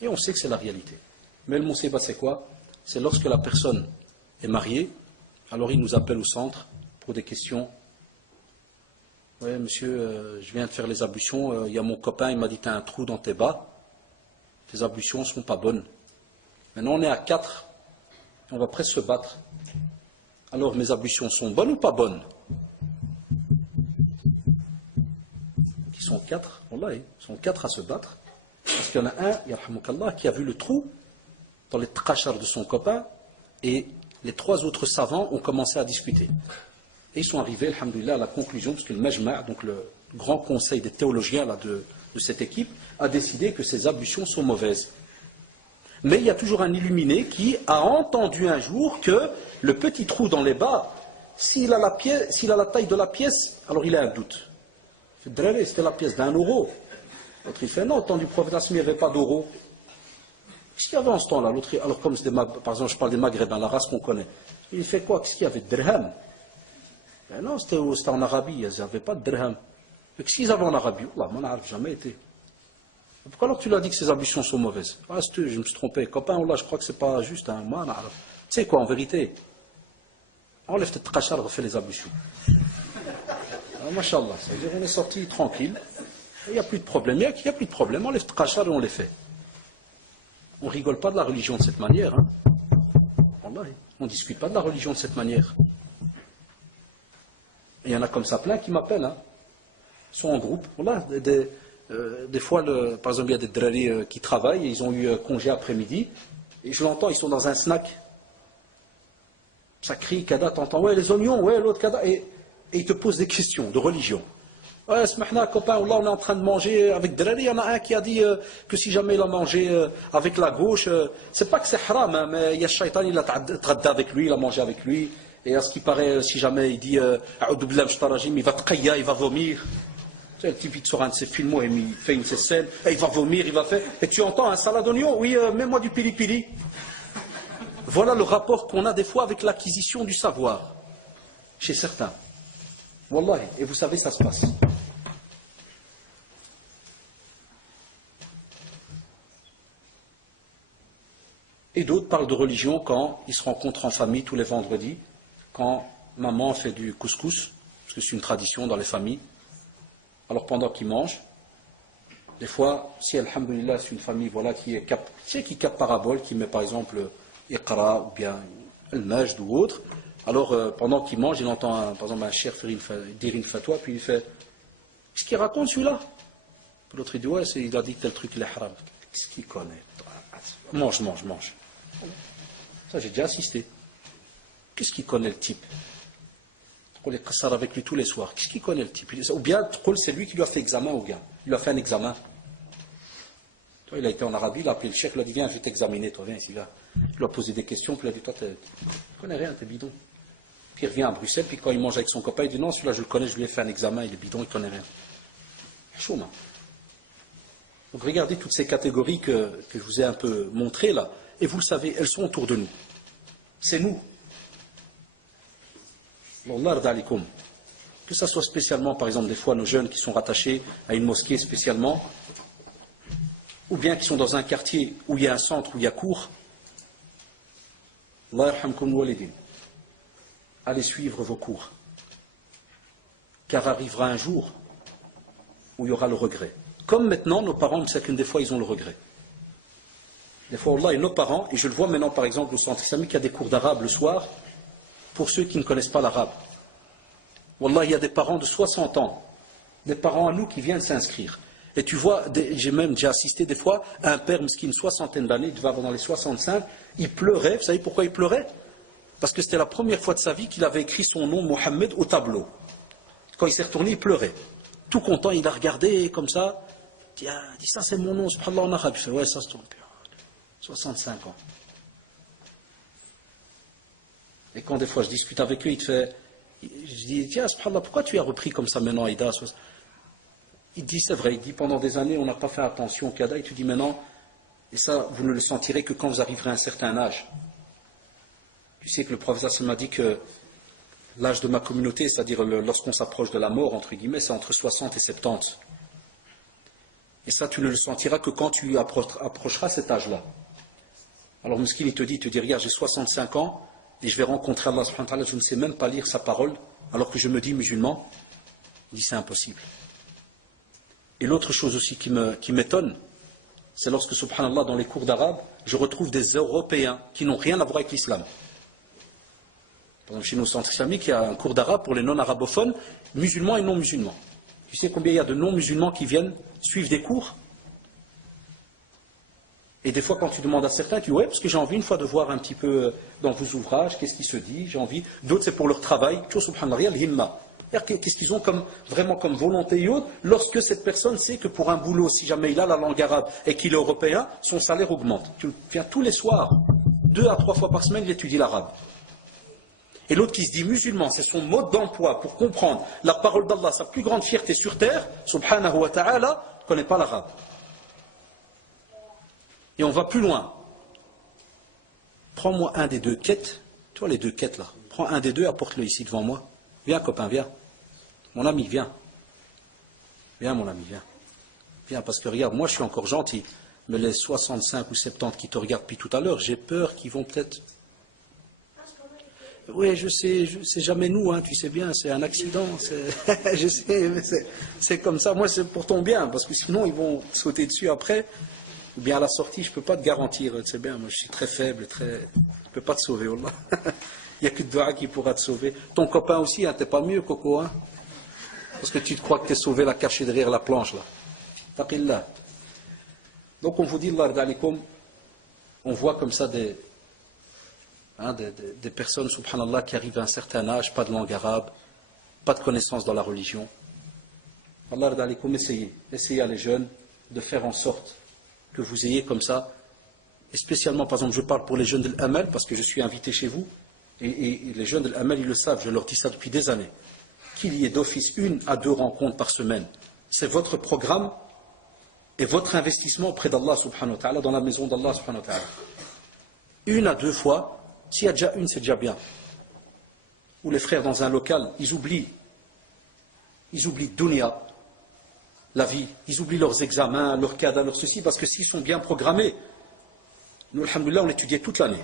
Et on sait que c'est la réalité. Mais le Moussiba, c'est quoi? C'est lorsque la personne est mariée, alors il nous appelle au centre pour des questions. Oui, monsieur, je viens de faire les ablutions. Il y a mon copain, il m'a dit, tu as un trou dans tes bas. Tes ablutions ne sont pas bonnes. Maintenant, on est à 4. On va presque se battre. Alors, mes ablutions sont bonnes ou pas bonnes? Ils sont 4. Wallah, ils sont 4 à se battre. Parce qu'il y en a un, yarhamukallah, qui a vu le trou dans les trachars de son copain. Et les 3 autres savants ont commencé à discuter. Et ils sont arrivés, alhamdoulilah, à la conclusion, parce que le Majma', donc le grand conseil des théologiens là, de cette équipe, a décidé que ces ablutions sont mauvaises. Mais il y a toujours un illuminé qui a entendu un jour que le petit trou dans les bas, s'il a la taille de la pièce, alors il a un doute. Il fait, c'était la pièce d'1 euro. L'autre il fait, non, au temps du prophète, il n'y avait pas d'euros. Qu'est-ce qu'il y avait en ce temps-là? L'autre, alors comme c'est par exemple, je parle des Maghrébins, la race qu'on connaît. Il fait quoi? Qu'est-ce qu'il y avait de dirham? Ben non, c'était en Arabie, ils n'avaient pas de dirham. Qu'est-ce qu'ils avaient en Arabie? Allah, moi, je n'ai jamais été. Pourquoi alors tu lui as dit que ces ablutions sont mauvaises? Ah, je me suis trompé. Copain, Allah, je crois que c'est pas juste. Hein. Moi, tu sais quoi, en vérité, enlève tes trachars, refais les ablutions. Ah, Masha'Allah, c'est-à-dire on est sorti tranquille, il n'y a plus de problème. Il n'y a plus de problème, enlève tes trachars et on les fait. On ne rigole pas de la religion de cette manière. Hein. Allah, on ne discute pas de la religion de cette manière. Et il y en a comme ça plein qui m'appellent. Hein. Ils sont en groupe. Voilà, des fois, par exemple, il y a des drari qui travaillent, et ils ont eu congé après-midi, et je l'entends, ils sont dans un snack. Ça crie, Kada, t'entends, ouais, les oignons, ouais, l'autre Kada, et ils te posent des questions de religion. Ouais, smahna, copain, là, on est en train de manger avec drari, il y en a un qui a dit que si jamais il a mangé avec la gauche, c'est pas que c'est haram, hein, mais il y a Shaitan, il a tradda avec lui, il a mangé avec lui, et à ce qui paraît, si jamais il dit, il va tqayya, il va vomir. Le type, il te sort un de ses films, il fait une de ses scènes, et il va vomir, il va faire. Et tu entends un salade d'oignon, oui, mets-moi du pili-pili. Voilà le rapport qu'on a des fois avec l'acquisition du savoir, chez certains. Wallahi, et vous savez, ça se passe. Et d'autres parlent de religion quand ils se rencontrent en famille tous les vendredis, quand maman fait du couscous, parce que c'est une tradition dans les familles. Alors pendant qu'ils mangent, des fois, si alhamdoulilah c'est une famille voilà, qui capte parabole, qui met par exemple Iqra ou bien Al-Majd ou autre, alors pendant qu'il mange, il entend par exemple un cher dire une fatwa, puis il fait qu'est-ce qu'il raconte celui-là? L'autre il dit ouais, il a dit tel truc, il est haram. Qu'est-ce qu'il connaît? Mange. Ça j'ai déjà assisté. Qu'est-ce qu'il connaît le type? On les cassar avec lui tous les soirs. Qu'est-ce qu'il connaît le type? Ou bien c'est lui qui lui a fait examen au gars. Il lui a fait un examen. Toi, il a été en Arabie, il a appelé le chef, il a dit viens, je vais t'examiner, toi, viens ici, là. Il lui a posé des questions, puis il a dit toi, tu connais rien, t'es bidon. Puis il revient à Bruxelles, puis quand il mange avec son copain, il dit non, celui-là je le connais, je lui ai fait un examen, il est bidon, il connaît rien. Chaud, man. Donc regardez toutes ces catégories que je vous ai un peu montrées là, et vous le savez, elles sont autour de nous. C'est nous. Que ce soit spécialement, par exemple, des fois nos jeunes qui sont rattachés à une mosquée spécialement, ou bien qui sont dans un quartier où il y a un centre, où il y a cours, allez suivre vos cours. Car arrivera un jour où il y aura le regret. Comme maintenant, nos parents, des fois, ils ont le regret. Des fois, Allah, et nos parents, et je le vois maintenant, par exemple, au centre islamique, il y a des cours d'arabe le soir, pour ceux qui ne connaissent pas l'arabe. Wallah, il y a des parents de 60 ans, des parents à nous qui viennent s'inscrire. Et tu vois, j'ai même déjà assisté des fois à un père qui a une soixantaine d'années, il devait avoir dans les 65, il pleurait. Vous savez pourquoi il pleurait? Parce que c'était la première fois de sa vie qu'il avait écrit son nom, Mohammed, au tableau. Quand il s'est retourné, il pleurait. Tout content, il a regardé comme ça. Il dit ça c'est mon nom, subhanallah en arabe. Je fais ouais, ça se trompe. 65 ans. Et quand des fois je discute avec eux, je dis tiens, subhanallah, pourquoi tu as repris comme ça maintenant, Aïda? Il dit c'est vrai, il dit pendant des années on n'a pas fait attention au Kada, et tu dis maintenant, et ça vous ne le sentirez que quand vous arriverez à un certain âge. Tu sais que le prophète m'a dit que l'âge de ma communauté, c'est-à-dire lorsqu'on s'approche de la mort, entre guillemets, c'est entre 60 et 70. Et ça, tu ne le sentiras que quand tu approcheras cet âge-là. Alors, Mouskin, il te dit, regarde, j'ai 65 ans, et je vais rencontrer Allah subhanahu wa ta'ala, je ne sais même pas lire sa parole, alors que je me dis musulman. Il dit, c'est impossible. Et l'autre chose aussi qui m'étonne, c'est lorsque, subhanallah, dans les cours d'arabe, je retrouve des Européens qui n'ont rien à voir avec l'islam. Par exemple, chez nos centres islamiques, il y a un cours d'arabe pour les non-arabophones, musulmans et non-musulmans. Tu sais combien il y a de non-musulmans qui viennent suivre des cours? Et des fois, quand tu demandes à certains, tu dis ouais, parce que j'ai envie une fois de voir un petit peu dans vos ouvrages, qu'est-ce qui se dit, j'ai envie. D'autres, c'est pour leur travail. Tu vois, subhanallah, l'himma. Qu'est-ce qu'ils ont vraiment comme volonté et autres, lorsque cette personne sait que pour un boulot, si jamais il a la langue arabe et qu'il est européen, son salaire augmente. Tu viens tous les soirs, 2 à 3 fois par semaine, il étudie l'arabe. Et l'autre qui se dit musulman, c'est son mode d'emploi pour comprendre la parole d'Allah, sa plus grande fierté sur terre, subhanahu wa ta'ala, ne connaît pas l'arabe. Et on va plus loin. Prends-moi un des 2 quêtes, tu vois les 2 quêtes là, prends un des 2, apporte-le ici devant moi. Viens copain, viens. Mon ami, viens. Viens mon ami, viens. Viens, parce que regarde, moi je suis encore gentil, mais les 65 ou 70 qui te regardent depuis tout à l'heure, j'ai peur qu'ils vont peut-être... Oui, je sais jamais nous, hein, tu sais bien, c'est un accident, je sais, mais c'est comme ça. Moi, c'est pour ton bien, parce que sinon, ils vont sauter dessus après, ou bien à la sortie, je ne peux pas te garantir, tu sais bien, moi, je suis très faible, je ne peux pas te sauver, Allah. Il n'y a que Dua qui pourra te sauver. Ton copain aussi, hein, t'es pas mieux, Coco, hein, parce que tu te crois que tu es sauvé, la caché derrière la planche, là. Taqillah. Donc, on vous dit, Allah d'alikum, on voit comme ça des personnes, subhanallah, qui arrivent à un certain âge, pas de langue arabe, pas de connaissance dans la religion. Allah d'alikum, essayez à les jeunes de faire en sorte que vous ayez comme ça, et spécialement, par exemple, je parle pour les jeunes de l'Amal, parce que je suis invité chez vous, et les jeunes de l'Amal, ils le savent, je leur dis ça depuis des années, qu'il y ait d'office 1 à 2 rencontres par semaine. C'est votre programme et votre investissement auprès d'Allah subhanahu wa ta'ala, dans la maison d'Allah subhanahu wa ta'ala. 1 à 2 fois, s'il y a déjà une, c'est déjà bien. Ou les frères dans un local, ils oublient dunya, la vie, ils oublient leurs examens, leurs cadres, leurs ceci, parce que s'ils sont bien programmés, Nous, alhamdoulilah, on étudiait toute l'année.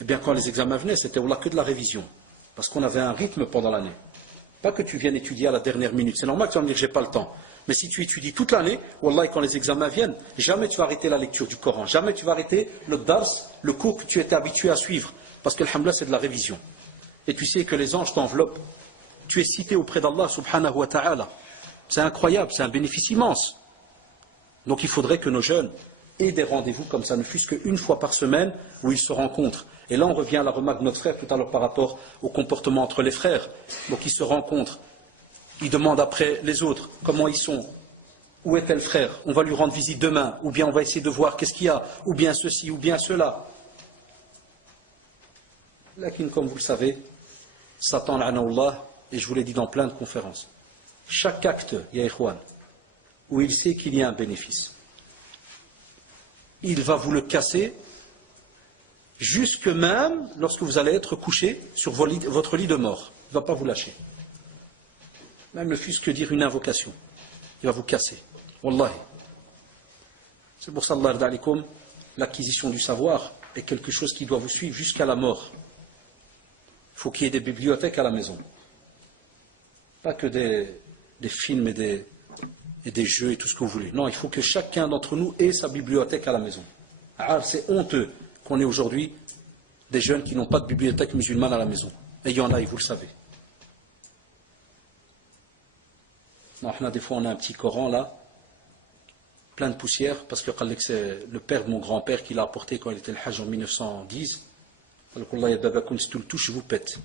Eh bien, quand les examens venaient, c'était que de la révision. Parce qu'on avait un rythme pendant l'année. Pas que tu viennes étudier à la dernière minute. C'est normal que tu vas me dire, j'ai pas le temps. Mais si tu étudies toute l'année, wallah, quand les examens viennent, jamais tu vas arrêter la lecture du Coran. Jamais tu vas arrêter le dars, le cours que tu étais habitué à suivre. Parce que, alhamdoulilah, c'est de la révision. Et tu sais que les anges t'enveloppent. Tu es cité auprès d'Allah, subhanahu wa ta'ala. C'est incroyable, c'est un bénéfice immense. Donc il faudrait que nos jeunes aient des rendez-vous comme ça, ne fût-ce qu'une fois par semaine, où ils se rencontrent. Et là, on revient à la remarque de notre frère tout à l'heure par rapport au comportement entre les frères. Donc ils se rencontrent, ils demandent après les autres comment ils sont, où est tel frère, on va lui rendre visite demain, ou bien on va essayer de voir qu'est-ce qu'il y a, ou bien ceci, ou bien cela. Là, comme vous le savez, Satan, la'anahullah, et je vous l'ai dit dans plein de conférences, chaque acte, ya ikhwan, où il sait qu'il y a un bénéfice, il va vous le casser, jusque même lorsque vous allez être couché sur votre lit de mort. Il ne va pas vous lâcher. Même ne fût-ce que dire une invocation, il va vous casser. Wallahi. C'est pour ça, Allah yarda alaykoum, l'acquisition du savoir est quelque chose qui doit vous suivre jusqu'à la mort. Il faut qu'il y ait des bibliothèques à la maison. Pas que des films et des jeux et tout ce que vous voulez. Non, il faut que chacun d'entre nous ait sa bibliothèque à la maison. Alors, c'est honteux qu'on ait aujourd'hui des jeunes qui n'ont pas de bibliothèque musulmane à la maison. Et il y en a, et vous le savez. Non, des fois, on a un petit Coran là, plein de poussière, parce que c'est le père de mon grand-père qui l'a apporté quand il était le Hajj en 1910. Alors, si tu le touches, je vous pète.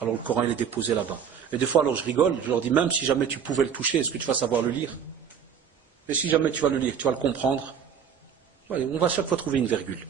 Alors, le Coran, il est déposé là-bas. Et des fois, alors je rigole, je leur dis, même si jamais tu pouvais le toucher, est-ce que tu vas savoir le lire? Et si jamais tu vas le lire, tu vas le comprendre? Ouais, on va chaque fois trouver une virgule.